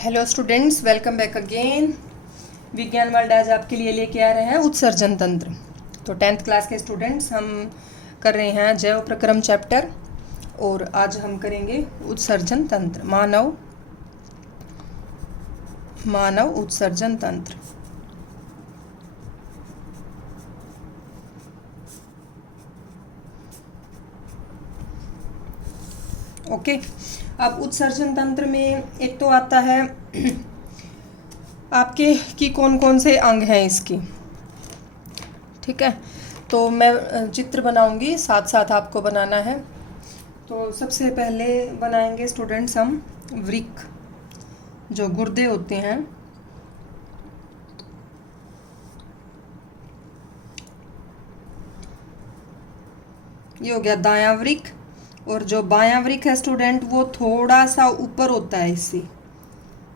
Hello students, welcome back again. विज्ञान world आज आपके लिए लेके आ रहे हैं उत्सर्जन तंत्र। तो 10th क्लास के स्टूडेंट्स हम कर रहे हैं जैव प्रक्रम चैप्टर, और आज हम करेंगे उत्सर्जन तंत्र, मानव उत्सर्जन तंत्र। ओके, अब उत्सर्जन तंत्र में एक तो आता है आपके कि कौन कौन से अंग हैं इसकी। ठीक है, तो मैं चित्र बनाऊंगी, साथ साथ आपको बनाना है। तो सबसे पहले बनाएंगे स्टूडेंट्स हम वृक्क, जो गुर्दे होते हैं। ये हो गया दायां वृक्क, और जो बायां वृक्क है स्टूडेंट वो थोड़ा सा ऊपर होता है, इससे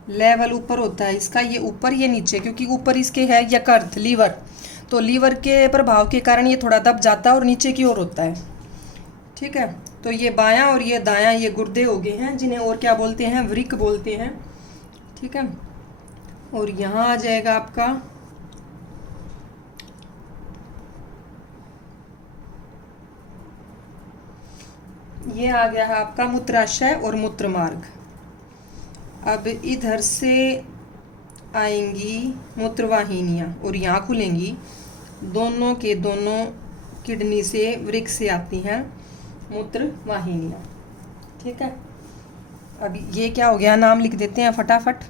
लेवल ऊपर होता है इसका, ये ऊपर ये नीचे, क्योंकि ऊपर इसके है यकृत लीवर, तो लीवर के प्रभाव के कारण ये थोड़ा दब जाता है और नीचे की ओर होता है। ठीक है, तो ये बायां और ये दायां ये गुर्दे हो गए हैं, जिन्हें और क्या बोलते हैं, वृक्क बोलते हैं। ठीक है, और यहाँ आ जाएगा आपका ये आ गया है आपका मूत्राशय और मूत्रमार्ग। अब इधर से आएंगी मूत्रवाहिनियाँ और यहाँ खुलेंगी, दोनों के दोनों किडनी से वृक्क से आती हैं मूत्रवाहिनियाँ। ठीक है, अब ये क्या हो गया, नाम लिख देते हैं फटाफट।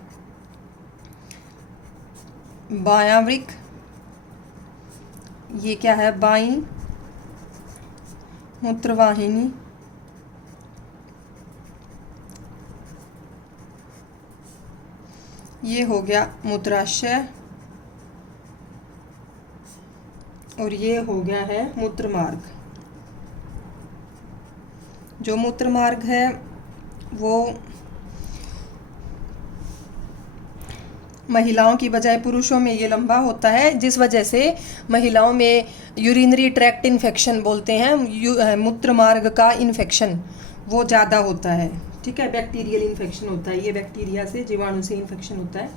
बायां वृक्क, ये क्या है, बाईं मूत्रवाहिनी, ये हो गया मूत्राशय, और ये हो गया है मूत्रमार्ग। जो मूत्रमार्ग है वो महिलाओं की बजाय पुरुषों में ये लंबा होता है, जिस वजह से महिलाओं में यूरिनरी ट्रैक्ट इन्फेक्शन बोलते हैं, मूत्रमार्ग का इन्फेक्शन वो ज़्यादा होता है। ठीक है, बैक्टीरियल इन्फेक्शन होता है, ये बैक्टीरिया से, जीवाणु से इन्फेक्शन होता है,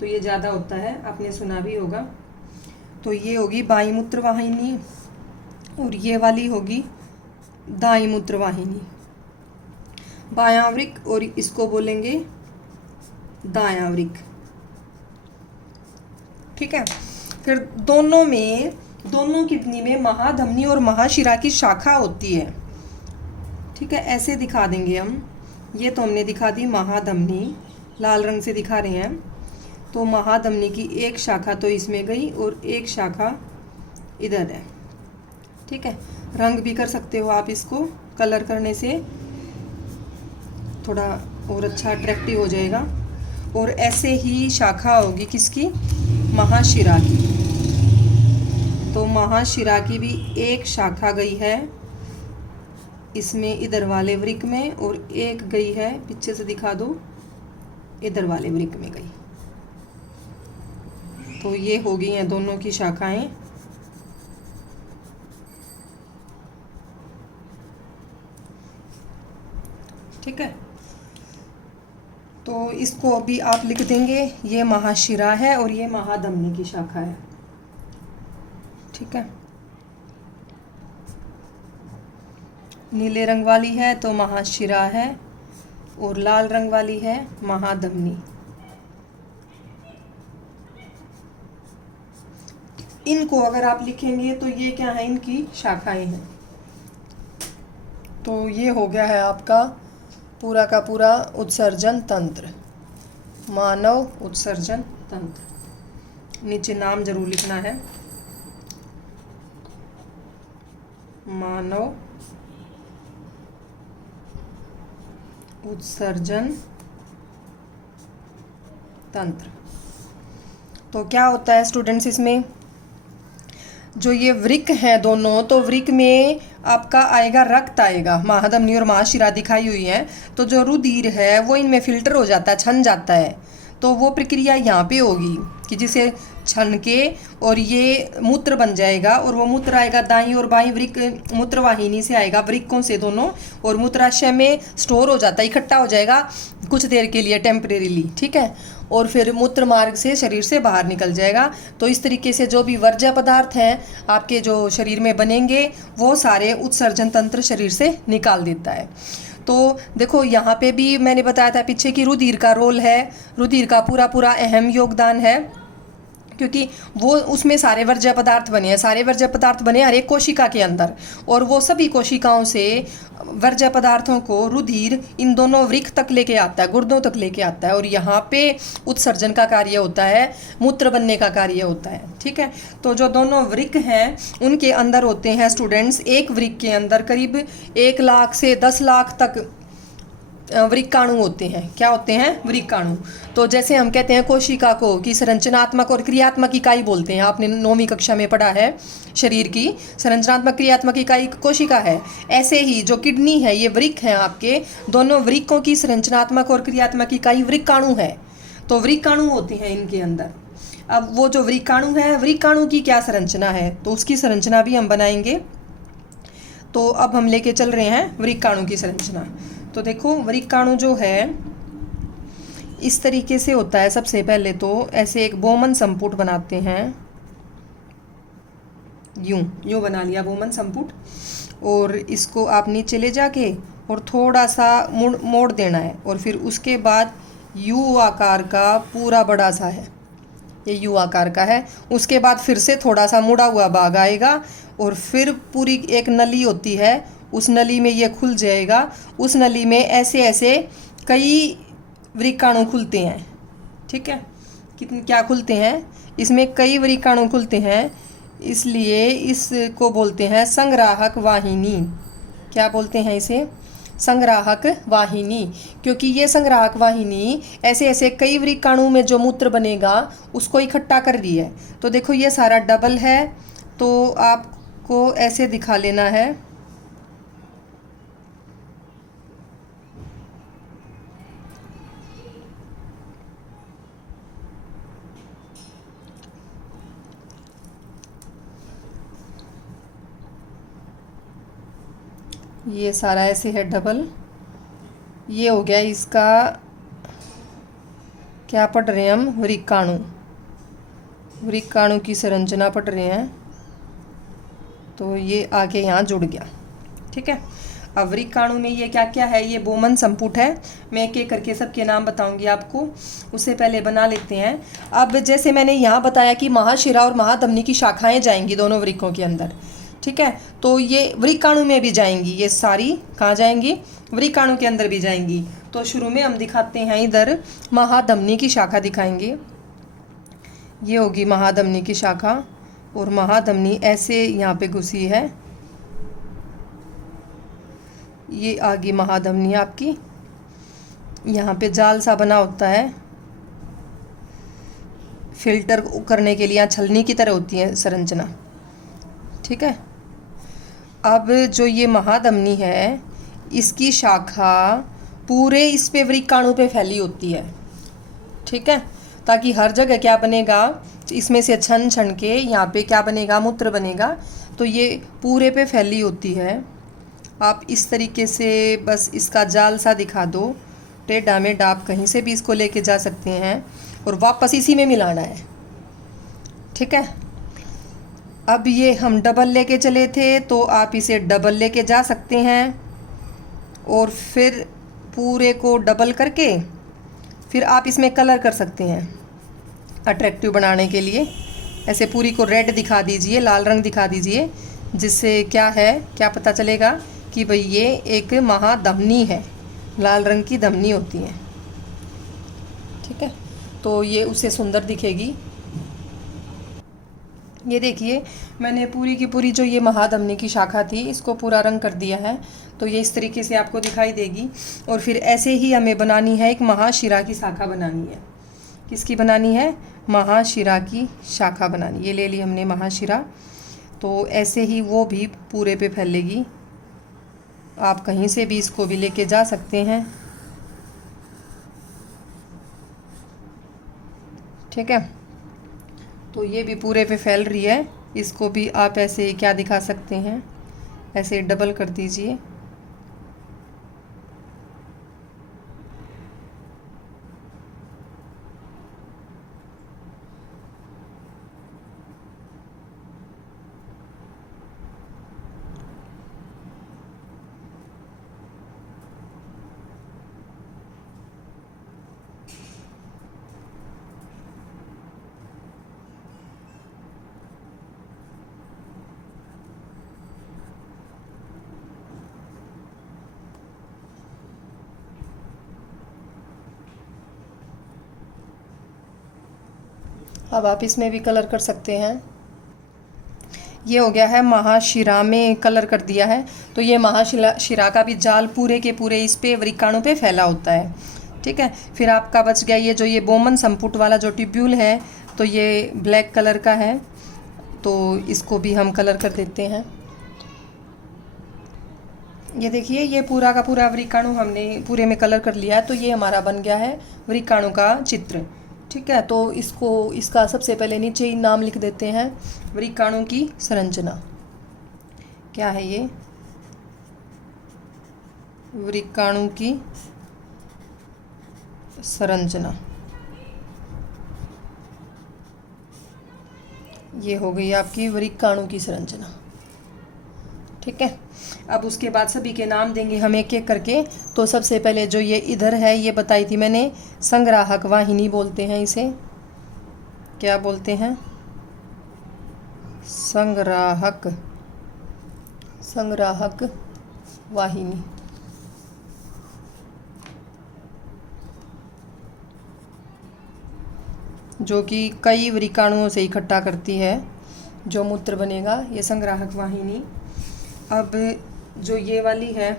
तो ये ज़्यादा होता है, आपने सुना भी होगा। तो ये होगी बाईं मूत्रवाहिनी, और ये वाली होगी दाईं मूत्रवाहिनी, बायां वृक्क, और इसको बोलेंगे दायां वृक्क। ठीक है, फिर दोनों किडनी में महाधमनी और महाशिरा की शाखा होती है। ठीक है, ऐसे दिखा देंगे हम। ये तो हमने दिखा दी महाधमनी, लाल रंग से दिखा रहे हैं। तो महाधमनी की एक शाखा तो इसमें गई और एक शाखा इधर है। ठीक है, रंग भी कर सकते हो आप, इसको कलर करने से थोड़ा और अच्छा अट्रैक्टिव हो जाएगा। और ऐसे ही शाखा होगी किसकी, महाशिरा की। तो महाशिरा की भी एक शाखा गई है इसमें, इधर वाले वृक्क में, और एक गई है, पीछे से दिखा दो, इधर वाले वृक्क में गई। तो ये हो गई हैं दोनों की शाखाएं। ठीक है, तो इसको अभी आप लिख देंगे, ये महाशिरा है और ये महाधमनी की शाखा है। ठीक है, नीले रंग वाली है तो महाशिरा है, और लाल रंग वाली है महाधमनी। इनको अगर आप लिखेंगे तो ये क्या है, इनकी शाखाएं हैं। तो ये हो गया है आपका पूरा का पूरा उत्सर्जन तंत्र, मानव उत्सर्जन तंत्र। नीचे नाम जरूर लिखना है, मानव उत्सर्जन तंत्र। तो क्या होता है स्टूडेंट्स, इसमें जो ये वृक्क हैं दोनों, तो वृक्क में आपका आएगा रक्त आएगा, महाधमनी और महाशिरा दिखाई हुई है, तो जो रुधिर है वो इनमें फिल्टर हो जाता है, छन जाता है। तो वो प्रक्रिया यहाँ पे होगी कि जिसे छन के और ये मूत्र बन जाएगा, और वो मूत्र आएगा दाईं और बाईं वृक्क मूत्रवाहिनी से आएगा, वृक्कों से दोनों, और मूत्राशय में स्टोर हो जाता है, इकट्ठा हो जाएगा कुछ देर के लिए टेम्परेरीली, ठीक है, और फिर मूत्र मार्ग से शरीर से बाहर निकल जाएगा। तो इस तरीके से जो भी वर्ज्य पदार्थ हैं आपके जो शरीर में बनेंगे वो सारे उत्सर्जन तंत्र शरीर से निकाल देता है। तो देखो यहाँ पे भी मैंने बताया था पीछे कि रुधिर का रोल है, रुधिर का पूरा अहम योगदान है, क्योंकि वो उसमें सारे वर्ज्य पदार्थ बने हैं, सारे वर्ज्य पदार्थ बने हर एक कोशिका के अंदर, और वो सभी कोशिकाओं से वर्ज्य पदार्थों को रुधिर इन दोनों वृक्क तक लेके आता है, गुर्दों तक लेके आता है, और यहाँ पे उत्सर्जन का कार्य होता है, मूत्र बनने का कार्य होता है, ठीक है। तो जो दोनों वृक्क हैं उनके अंदर होते हैं स्टूडेंट्स, एक वृक्क के अंदर करीब 1 लाख से 10 लाख तक वृक्काणु होते हैं। क्या होते हैं? वृक्काणु। तो जैसे हम कहते हैं कोशिका को कि संरचनात्मक और क्रियात्मक इकाई बोलते हैं, आपने 9वीं कक्षा में पढ़ा है, शरीर की संरचनात्मक क्रियात्मक इकाई कोशिका है। ऐसे ही जो किडनी है ये वृक्क हैं आपके, दोनों वृक्कों की संरचनात्मक और क्रियात्मक इकाई वृक्काणु है। तो वृक्काणु होते हैं इनके अंदर। अब वो जो वृक्काणु है, वृक्काणु की क्या संरचना है, तो उसकी संरचना भी हम बनाएंगे। तो अब हम लेके चल रहे हैं वृक्काणु की संरचना। तो देखो वृक्काणु जो है इस तरीके से होता है। सबसे पहले तो ऐसे एक बोमन संपुट बनाते हैं, यूं बना लिया बोमन संपुट, और इसको आप नीचे ले जाके और थोड़ा सा मोड़ देना है, और फिर उसके बाद यू आकार का पूरा बड़ा सा है, ये यू आकार का है। उसके बाद फिर से थोड़ा सा मुड़ा हुआ भाग आएगा, और फिर पूरी एक नली होती है, उस नली में ये खुल जाएगा। उस नली में ऐसे ऐसे कई वृक्काणु खुलते हैं, ठीक है। क्या खुलते हैं? इसमें कई वृक्काणु खुलते हैं, इसलिए इसको बोलते हैं संग्राहक वाहिनी। क्या बोलते हैं इसे? संग्राहक वाहिनी। क्योंकि ये संग्राहक वाहिनी ऐसे ऐसे कई वृक्काणु में जो मूत्र बनेगा उसको इकट्ठा कर रही है। तो देखो ये सारा डबल है, तो आपको ऐसे दिखा लेना है। ये सारा ऐसे है डबल। ये हो गया इसका, क्या पढ़ रहे हैं हम? वृक्काणु। वृक्काणु की संरचना पढ़ रहे हैं। तो ये आके यहाँ जुड़ गया, ठीक है। अब वृक्काणु में ये क्या क्या है? ये बोमन संपुट है। मैं एक एक करके सबके नाम बताऊंगी आपको, उससे पहले बना लेते हैं। अब जैसे मैंने यहाँ बताया कि महाशिरा और महाधमनी की शाखाएं जाएंगी दोनों वृक्कों के अंदर, ठीक है। तो ये वृक्काणु में भी जाएंगी, ये सारी कहाँ जाएंगी? वृक्काणु के अंदर भी जाएंगी। तो शुरू में हम दिखाते हैं, इधर महाधमनी की शाखा दिखाएंगे। ये होगी महाधमनी की शाखा, और महाधमनी ऐसे यहाँ पे घुसी है। ये आ गई महाधमनी आपकी। यहाँ पे जाल सा बना होता है, फिल्टर करने के लिए, यहाँ छलनी की तरह होती है संरचना, ठीक है। अब जो ये महाधमनी है इसकी शाखा पूरे इस पे वृक्काणु पे फैली होती है, ठीक है। ताकि हर जगह क्या बनेगा, इसमें से छन छन के यहाँ पे क्या बनेगा? मूत्र बनेगा। तो ये पूरे पे फैली होती है। आप इस तरीके से बस इसका जाल सा दिखा दो, टेढ़ा मेढ़ा आप कहीं से भी इसको लेके जा सकते हैं, और वापस इसी में मिलाना है, ठीक है। अब ये हम डबल लेके चले थे, तो आप इसे डबल लेके जा सकते हैं, और फिर पूरे को डबल करके फिर आप इसमें कलर कर सकते हैं अट्रैक्टिव बनाने के लिए। ऐसे पूरी को रेड दिखा दीजिए, लाल रंग दिखा दीजिए, जिससे क्या है, क्या पता चलेगा कि भाई ये एक महाधमनी है, लाल रंग की धमनी होती है, ठीक है। तो ये उससे सुंदर दिखेगी। ये देखिए मैंने पूरी की पूरी जो ये महाधमनी की शाखा थी इसको पूरा रंग कर दिया है, तो ये इस तरीके से आपको दिखाई देगी। और फिर ऐसे ही हमें बनानी है एक महाशिरा की शाखा बनानी है। किसकी बनानी है? महाशिरा की शाखा बनानी। ये ले ली हमने महाशिरा। तो ऐसे ही वो भी पूरे पे फैलेगी। आप कहीं से भी इसको भी लेके जा सकते हैं, ठीक है। तो ये भी पूरे पे फैल रही है। इसको भी आप ऐसे क्या दिखा सकते हैं, ऐसे डबल कर दीजिए। अब आप इसमें भी कलर कर सकते हैं। ये हो गया है, महाशिरा में कलर कर दिया है। तो ये महाशिरा का भी जाल पूरे के पूरे इस पे वृक्काणु पे फैला होता है। ठीक है, फिर आपका बच गया ये जो ये बोमन संपुट वाला जो ट्यूब्यूल है, तो ये ब्लैक कलर का है, तो इसको भी हम कलर कर देते हैं। ये देखिए, ये पूरा का पूरा वृक्काणु हमने पूरे में कलर कर लिया है। तो ये हमारा बन गया है वृक्काणु का चित्र। ठीक है, तो इसका सबसे पहले नीचे ही नाम लिख देते हैं, वृक्काणु की संरचना। क्या है ये? वृक्काणु की संरचना। ये हो गई आपकी वृक्काणु की संरचना। ठीक है, अब उसके बाद सभी के नाम देंगे हम एक एक करके। तो सबसे पहले जो ये इधर है, ये बताई थी मैंने, संग्राहक वाहिनी बोलते हैं इसे। क्या बोलते हैं? संग्राहक वाहिनी। जो कि कई वृक्काणुओं से इकट्ठा करती है जो मूत्र बनेगा, ये संग्राहक वाहिनी। अब जो ये वाली है,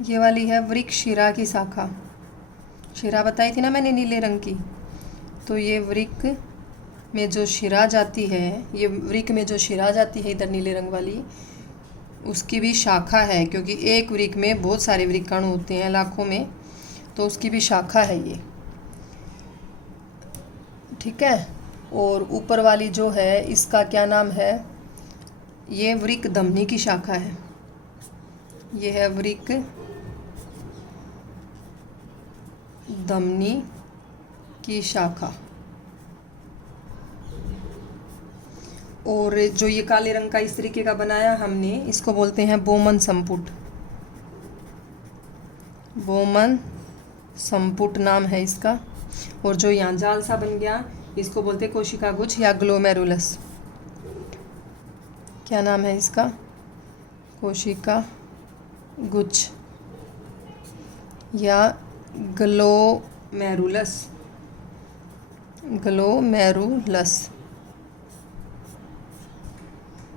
ये वाली है वृक्क शिरा की शाखा। शिरा बताई थी ना मैंने नीले रंग की। तो ये वृक्क में जो शिरा जाती है, ये वृक्क में जो शिरा जाती है इधर नीले रंग वाली, उसकी भी शाखा है, क्योंकि एक वृक्क में बहुत सारे वृक्काणु होते हैं, लाखों में, तो उसकी भी शाखा है ये। ठीक है, और ऊपर वाली जो है, इसका क्या नाम है? ये वृक्क धमनी की शाखा है। ये है वृक्क धमनी की शाखा। और जो ये काले रंग का इस तरीके का बनाया हमने, इसको बोलते हैं बोमन संपुट। बोमन संपुट नाम है इसका। और जो यहाँ जाल सा बन गया, इसको बोलते हैं कोशिका गुच्छ या ग्लोमेरुलस। क्या नाम है इसका? कोशिका गुच्छ या ग्लोमेरुलस।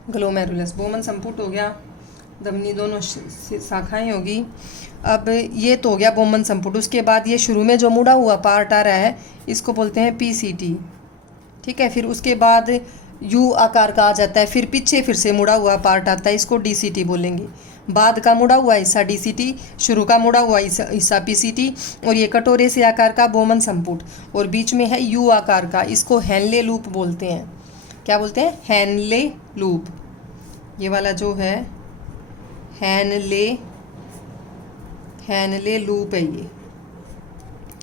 ग्लोमेरुलस बोमन संपुट हो गया, धमनी दोनों शाखाएं होगी। अब ये तो हो गया बोमन संपुट। उसके बाद ये शुरू में जो मुड़ा हुआ पार्ट आ रहा है, इसको बोलते हैं पीसीटी। ठीक है, फिर उसके बाद यू आकार का आ जाता है, फिर पीछे फिर से मुड़ा हुआ पार्ट आता है, इसको डीसीटी बोलेंगे। बाद का मुड़ा हुआ हिस्सा डीसीटी, शुरू का मुड़ा हुआ हिस्सा पीसीटी, और ये कटोरे से आकार का बोमन संपुट, और बीच में है यू आकार का, इसको हैनले लूप बोलते हैं। क्या बोलते हैं? Henle loop. ये वाला जो है हैनले लूप है, ये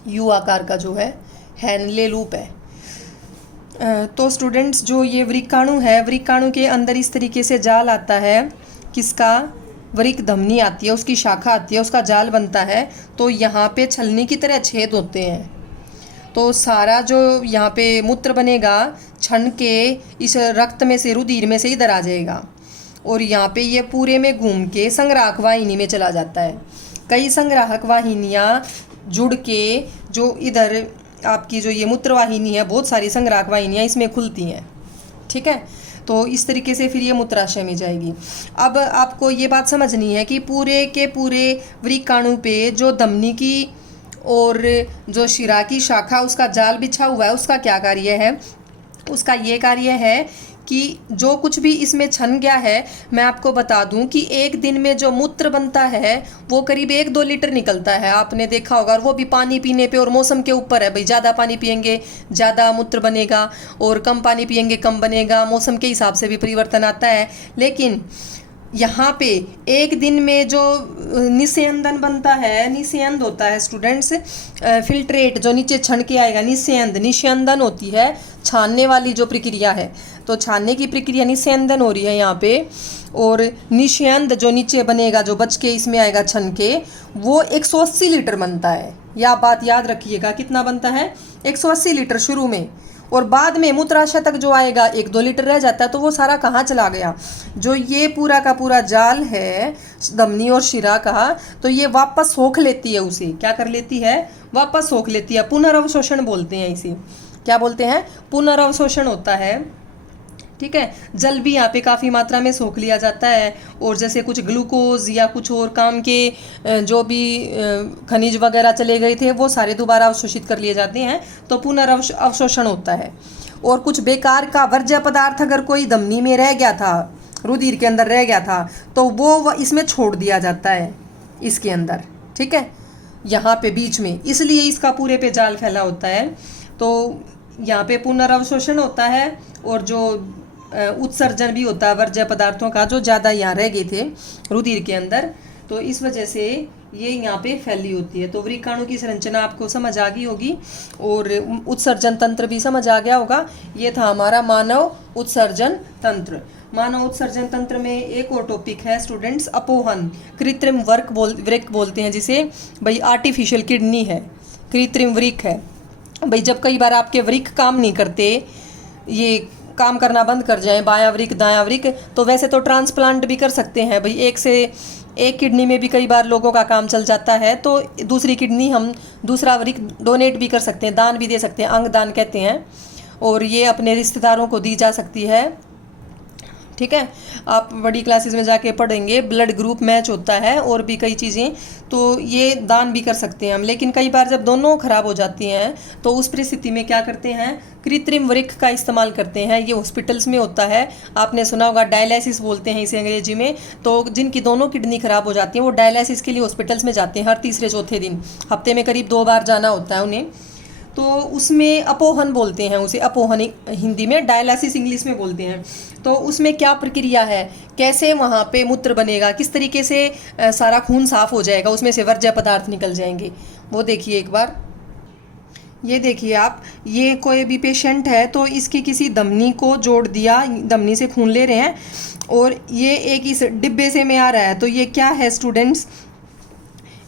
यू आकार का जो है हैनले लूप है। तो स्टूडेंट्स, जो ये वृक्काणु है, वृक्काणु के अंदर इस तरीके से जाल आता है। किसका? वृक्क धमनी आती है, उसकी शाखा आती है, उसका जाल बनता है। तो यहाँ पे छलनी की तरह छेद होते हैं। तो सारा जो यहाँ पे मूत्र बनेगा, छन के इस रक्त में से, रुधिर में से इधर आ जाएगा, और यहाँ पे ये पूरे में घूम के संग्राहक वाहिनी में चला जाता है। कई संग्राहक वाहिनियाँ जुड़ के जो इधर आपकी जो ये मूत्र वाहिनी है, बहुत सारी संग्राहक वाहिनियाँ इसमें खुलती हैं। ठीक है, तो इस तरीके से फिर ये मूत्राशय में जाएगी। अब आपको ये बात समझनी है कि पूरे के पूरे वृक्काणु पे जो धमनी की और जो शिरा की शाखा, उसका जाल बिछा हुआ है, उसका क्या कार्य है? उसका ये कार्य है कि जो कुछ भी इसमें छन गया है, मैं आपको बता दूं कि एक दिन में जो मूत्र बनता है वो करीब 1-2 लीटर निकलता है, आपने देखा होगा। और वो भी पानी पीने पे और मौसम के ऊपर है भाई, ज़्यादा पानी पियेंगे ज़्यादा मूत्र बनेगा और कम पानी पियेंगे कम बनेगा, मौसम के हिसाब से भी परिवर्तन आता है। लेकिन यहाँ पे एक दिन में जो निस्यंदन बनता है, निस्यंद होता है स्टूडेंट्स, फिल्ट्रेट जो नीचे छन के आएगा, निस्यंदन होती है छानने वाली जो प्रक्रिया है। तो छानने की प्रक्रिया निस्यंदन हो रही है यहाँ पे, और निस्यंद जो नीचे बनेगा जो बच के इसमें आएगा छन के, वो 180 लीटर बनता है। यह आप बात याद रखिएगा, कितना बनता है? 180 लीटर शुरू में, और बाद में मूत्राशय तक जो आएगा 1-2 लीटर रह जाता है। तो वो सारा कहाँ चला गया? जो ये पूरा का पूरा जाल है धमनी और शिरा का, तो ये वापस सोख लेती है उसे। क्या कर लेती है? वापस सोख लेती है। पुनर्अवशोषण बोलते हैं इसे। क्या बोलते हैं? पुनर्अवशोषण होता है। ठीक है, जल भी यहाँ पे काफ़ी मात्रा में सोख लिया जाता है, और जैसे कुछ ग्लूकोज या कुछ और काम के जो भी खनिज वगैरह चले गए थे वो सारे दोबारा अवशोषित कर लिए जाते हैं, तो पुनर्अवशोषण होता है। और कुछ बेकार का वर्ज्य पदार्थ अगर कोई धमनी में रह गया था, रुधिर के अंदर रह गया था, तो वो इसमें छोड़ दिया जाता है इसके अंदर। ठीक है, यहाँ पे बीच में, इसलिए इसका पूरे पे जाल फैला होता है। तो यहाँ पे पुनर्अवशोषण होता है, और जो उत्सर्जन भी होता है वर्ज्य पदार्थों का जो ज़्यादा यहाँ रह गए थे रुधिर के अंदर, तो इस वजह से ये यहाँ पे फैली होती है। तो वृक्काणु की संरचना आपको समझ आ गई होगी, और उत्सर्जन तंत्र भी समझ आ गया होगा। ये था हमारा मानव उत्सर्जन तंत्र। मानव उत्सर्जन तंत्र में एक और टॉपिक है स्टूडेंट्स, अपोहन। कृत्रिम वृक्क बोलते हैं जिसे, भाई आर्टिफिशियल किडनी है, कृत्रिम वृक्क है भाई। जब कई बार आपके वृक्क काम नहीं करते, ये काम करना बंद कर जाएं, बायां वृक्क दायां वृक्क, तो वैसे तो ट्रांसप्लांट भी कर सकते हैं भाई। एक किडनी में भी कई बार लोगों का काम चल जाता है, तो दूसरी किडनी हम दूसरा वृक्क डोनेट भी कर सकते हैं, दान भी दे सकते हैं, अंग दान कहते हैं, और ये अपने रिश्तेदारों को दी जा सकती है। ठीक है, आप बड़ी क्लासेस में जाके पढ़ेंगे, ब्लड ग्रुप मैच होता है और भी कई चीज़ें, तो ये दान भी कर सकते हैं हम। लेकिन कई बार जब दोनों खराब हो जाती हैं, तो उस परिस्थिति में क्या करते हैं? कृत्रिम वृक्क का इस्तेमाल करते हैं। ये हॉस्पिटल्स में होता है, आपने सुना होगा, डायलिसिस बोलते हैं इसे अंग्रेजी में। तो जिनकी दोनों किडनी खराब हो जाती हैं वो डायलिसिस के लिए हॉस्पिटल्स में जाते हैं हर तीसरे चौथे दिन, हफ्ते में करीब 2 बार जाना होता है उन्हें। तो उसमें अपोहन बोलते हैं उसे, अपोहन हिंदी में, डायलिसिस इंग्लिश में बोलते हैं। तो उसमें क्या प्रक्रिया है, कैसे वहाँ पे मूत्र बनेगा, किस तरीके से सारा खून साफ हो जाएगा, उसमें से वर्ज्य पदार्थ निकल जाएंगे, वो देखिए एक बार। ये देखिए आप, ये कोई भी पेशेंट है तो इसकी किसी धमनी को जोड़ दिया, धमनी से खून ले रहे हैं, और ये एक इस डिब्बे से में आ रहा है। तो ये क्या है स्टूडेंट्स?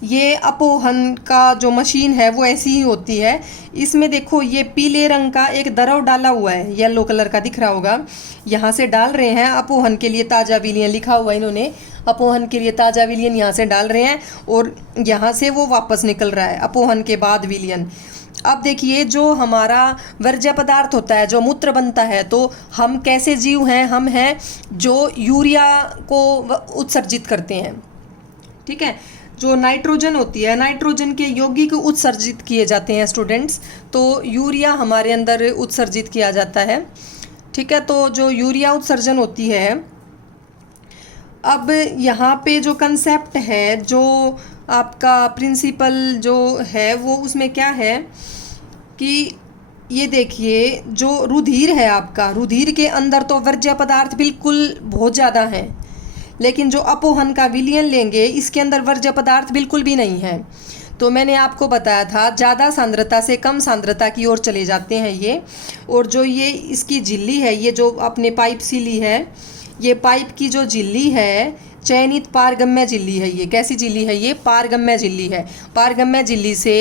ये अपोहन का जो मशीन है वो ऐसी ही होती है। इसमें देखो ये पीले रंग का एक द्रव डाला हुआ है, येलो कलर का दिख रहा होगा, यहाँ से डाल रहे हैं। अपोहन के लिए ताज़ा विलयन लिखा हुआ है इन्होंने, अपोहन के लिए ताज़ा विलयन यहाँ से डाल रहे हैं, और यहाँ से वो वापस निकल रहा है अपोहन के बाद विलयन। अब देखिए, जो हमारा वर्ज्य पदार्थ होता है, जो मूत्र बनता है, तो हम कैसे जीव हैं? हम हैं जो यूरिया को उत्सर्जित करते हैं। ठीक है, जो नाइट्रोजन होती है, नाइट्रोजन के यौगिक उत्सर्जित किए जाते हैं स्टूडेंट्स, तो यूरिया हमारे अंदर उत्सर्जित किया जाता है। ठीक है, तो जो यूरिया उत्सर्जन होती है, अब यहाँ पे जो कंसेप्ट है, जो आपका प्रिंसिपल जो है, वो उसमें क्या है कि ये देखिए, जो रुधिर है आपका, रुधिर के अंदर तो वर्ज्य पदार्थ बिल्कुल बहुत ज़्यादा हैं, लेकिन जो अपोहन का विलयन लेंगे इसके अंदर वर्ज्य पदार्थ बिल्कुल भी नहीं है। तो मैंने आपको बताया था, ज़्यादा सांद्रता से कम सांद्रता की ओर चले जाते हैं ये। और जो ये इसकी झिल्ली है, ये जो आपने पाइप सी ली है, ये पाइप की जो झिल्ली है चयनित पारगम्य झिल्ली है। ये कैसी झिल्ली है? ये पारगम्य झिल्ली है। पारगम्य झिल्ली से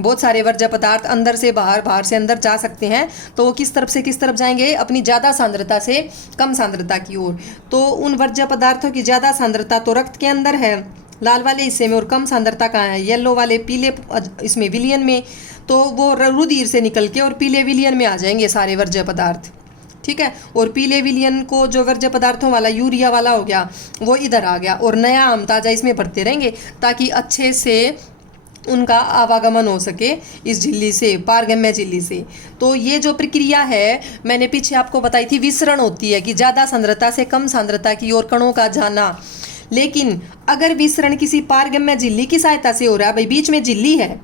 बहुत सारे वर्ज्य पदार्थ अंदर से बाहर, बाहर से अंदर जा सकते हैं। तो वो किस तरफ से किस तरफ जाएंगे? अपनी ज़्यादा सांद्रता से कम सांद्रता की ओर। तो उन वर्ज्य पदार्थों की ज़्यादा सांद्रता तो रक्त के अंदर है, लाल वाले हिस्से में, और कम सांद्रता कहाँ है? येलो वाले पीले इसमें विलयन में। तो वो रुधिर से निकल के और पीले विलयन में आ जाएंगे सारे वर्ज्य पदार्थ। ठीक है, और पीले विलयन को जो वर्ज्य पदार्थों वाला यूरिया वाला हो गया, वो इधर आ गया, और नया हम ताज़ा इसमें भरते रहेंगे ताकि अच्छे से उनका आवागमन हो सके इस झिल्ली से, पारगम्य झिल्ली से। तो ये जो प्रक्रिया है मैंने पीछे आपको बताई थी, विसरण होती है कि ज़्यादा सांद्रता से कम सांद्रता की ओर कणों का जाना। लेकिन अगर विसरण किसी पारगम्य झिल्ली की सहायता से हो रहा है, भाई बीच में झिल्ली है,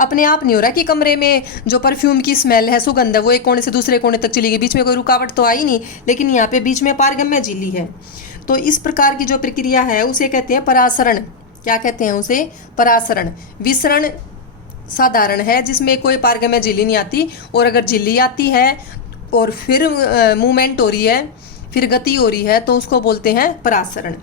अपने आप नहीं हो रहा कि कमरे में जो परफ्यूम की स्मेल है, सुगंध है, वो एक कोने से दूसरे कोने तक चली गई, बीच में कोई रुकावट तो आई नहीं, लेकिन यहाँ पे बीच में पारगम्य झिल्ली है। तो इस प्रकार की जो प्रक्रिया है उसे कहते हैं परासरण। क्या कहते हैं उसे? परासरण। विसरण साधारण है जिसमें कोई पारगम्य झिल्ली नहीं आती, और अगर झिल्ली आती है और फिर मूवमेंट हो रही है, फिर गति हो रही है, तो उसको बोलते हैं परासरण।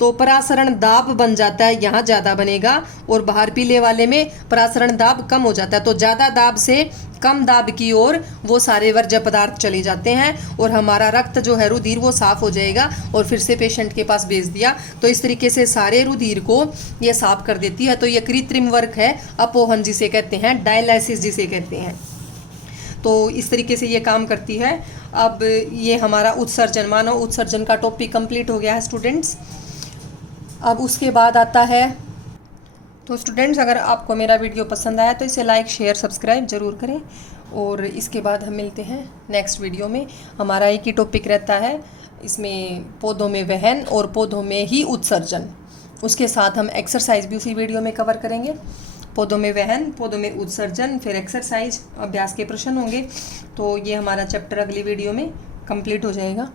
तो परासरण दाब बन जाता है, यहाँ ज़्यादा बनेगा, और बाहर पीले वाले में परासरण दाब कम हो जाता है। तो ज़्यादा दाब से कम दाब की ओर वो सारे वर्ज्य पदार्थ चले जाते हैं, और हमारा रक्त जो है, रुधिर, वो साफ हो जाएगा और फिर से पेशेंट के पास भेज दिया। तो इस तरीके से सारे रुधिर को ये साफ कर देती है। तो ये कृत्रिम वर्क है, अपोहन जिसे कहते हैं, डायलिसिस जिसे कहते हैं। तो इस तरीके से ये काम करती है। अब ये हमारा उत्सर्जन, मानव उत्सर्जन का टॉपिक कंप्लीट हो गया है स्टूडेंट्स। अब उसके बाद आता है, तो स्टूडेंट्स अगर आपको मेरा वीडियो पसंद आया तो इसे लाइक शेयर सब्सक्राइब ज़रूर करें। और इसके बाद हम मिलते हैं नेक्स्ट वीडियो में। हमारा एक ही टॉपिक रहता है इसमें, पौधों में वहन और पौधों में ही उत्सर्जन। उसके साथ हम एक्सरसाइज भी उसी वीडियो में कवर करेंगे। पौधों में वहन, पौधों में उत्सर्जन, फिर एक्सरसाइज, अभ्यास के प्रश्न होंगे। तो ये हमारा चैप्टर अगली वीडियो में कंप्लीट हो जाएगा।